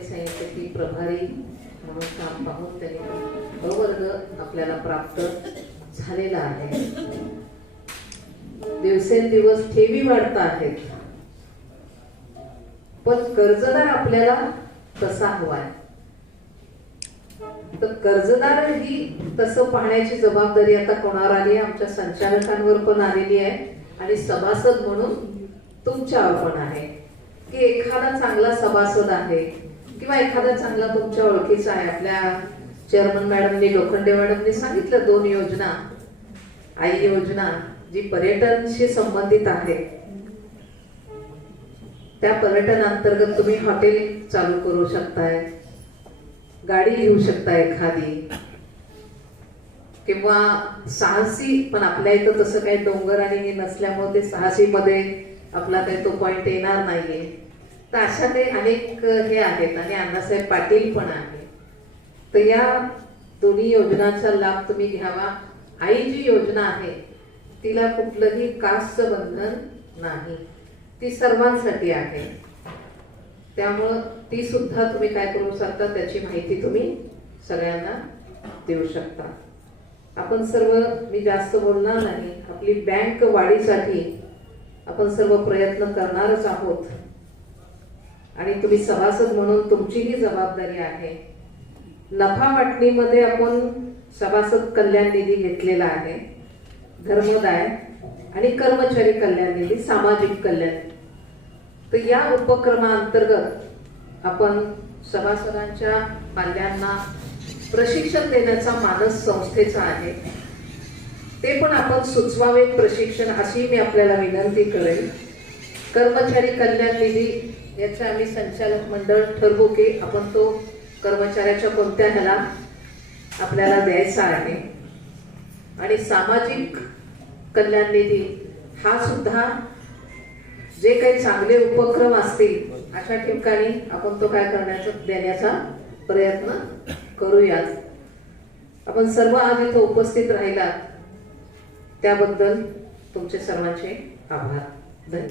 जसं सांगितलं की प्रभारी म्हणून काम पाहून त्यांनी अवर्ग आपल्याला प्राप्त झालेला आहे. दिवसेंदिवस ठेवी वाढत आहेत. पण कर्जदार आपल्याला कसा हवाय. तर कर्जदार ही तसं पाहण्याची जबाबदारी आता कोणावर आली? आहे आमच्या संचालकांवर पण आलेली आहे. आणि सभासद म्हणून तुमच्यावर पण आहे. की एखादा चांगला सभासद आहे किंवा एखादा चांगला तुमच्या ओळखीचा आहे आपल्या चेअरमन मॅडमनी लोखंडे मॅडमनी सांगितलं दोन योजना आई योजना जी पर्यटनशी संबंधित आहे. त्या पर्यटन अंतर्गत तुम्ही हॉटेल चालू करू शकताय गाडी घेऊ शकता एखादी किंवा साहसी पण आपल्या इथं तसं काही डोंगर आणि नसल्यामुळे ते साहसीमध्ये आपला काही तो पॉइंट येणार नाहीये. तर अशा ते अनेक हे आहेत आणि अण्णासाहेब पाटील पण आहे तर या दोन्ही योजनांचा लाभ तुम्ही घ्यावा. आई जी योजना आहे तिला कुठलंही कास्टचं बंधन नाही. ती सर्वांसाठी आहे. त्यामुळं ती सुद्धा तुम्ही काय करू शकता त्याची माहिती तुम्ही सगळ्यांना देऊ शकता. आपण सर्व मी जास्त बोलणार नाही आपली बँक वाढीसाठी आपण सर्व प्रयत्न करणारच आहोत. आणि तुम्ही सभासद म्हणून तुमचीही जबाबदारी आहे. नफा वाटणीमध्ये आपण सभासद कल्याण निधी घेतलेला आहे. धर्मदाय आणि कर्मचारी कल्याण निधी सामाजिक कल्याण. तर या उपक्रमाअंतर्गत आपण सभासदांच्या पाल्यांना प्रशिक्षण देण्याचा मानस संस्थेचा आहे. ते पण आपण सुचवावे प्रशिक्षण अशी मी आपल्याला विनंती करेन. कर्मचारी कल्याण निधी याचे आम्ही संचालक मंडळ ठरवू की आपण तो कर्मचाऱ्याच्या कोणत्या ह्याला आपल्याला द्यायचा आहे. आणि सामाजिक कल्याण निधी हा सुद्धा जे काही चांगले उपक्रम असतील अशा ठिकाणी आपण तो काय करण्याचा देण्याचा प्रयत्न करूयात. आपण सर्व आज इथं उपस्थित राहिलात. त्याबद्दल तुमचे सर्वांचे आभार. धन्यवाद.